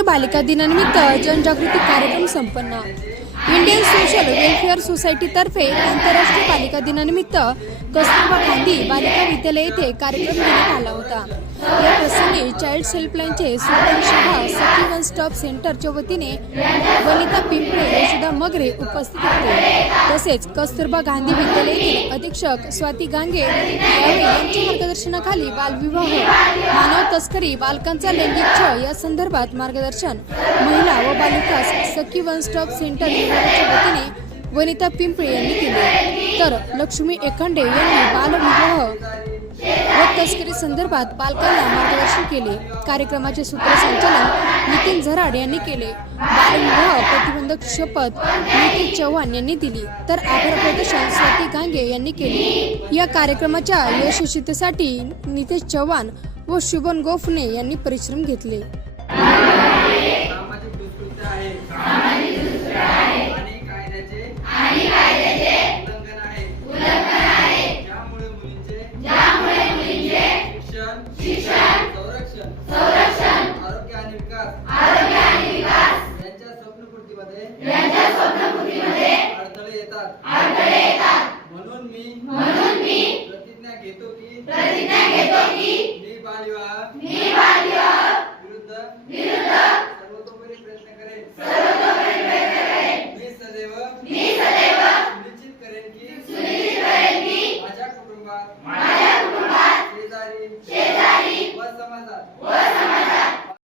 आंतरराष्ट्रीय बालिका दिनानिमित्त जनजागृती कार्यक्रम संपन्न। इंडियन सोशल वेलफेअर सोसायटीतर्फे आंतरराष्ट्रीय बालिका दिनानिमित्त कस्तुरबा गांधी बालिका विद्यालय येथे कार्यक्रम घेण्यात आला होता। या प्रसंगी चाइल्ड हेल्पलाईनचे सुपरविभाग सखी वन स्टॉप सेंटरच्या वतीने वनिता पिंपळे, यशोदा मगरे उपस्थित होते। तसेच कस्तुरबा गांधी विद्यालयातील अधीक्षक स्वाती गांगे यांच्या मार्गदर्शनाखाली बालविवाह, मानव तस्करी, बालकांचा लैंगिक छळ या संदर्भात मार्गदर्शन महिला व बालविकास सखी वन स्टॉप सेंटर विभागाच्या वतीने वनिता पिंपळे यांनी केले। तर लक्ष्मी एकांडे यांनी बालविवाह व तस्करी संदर्भात बालकांना मार्गदर्शन केले। कार्यक्रमाचे सूत्रसंचालन नितीन झराड यांनी केले। बालविवाह प्रतिबंधक शपथ नितीन चव्हाण यांनी दिली, तर आभार प्रदर्शन स्वाती गांगे यांनी केले। या कार्यक्रमाच्या यशस्वीतेसाठी नितेश चव्हाण व शुभन गोफणे यांनी परिश्रम घेतले। म्हणून मी प्रतिज्ञा घेतो की मी बालविवाह विरुद्ध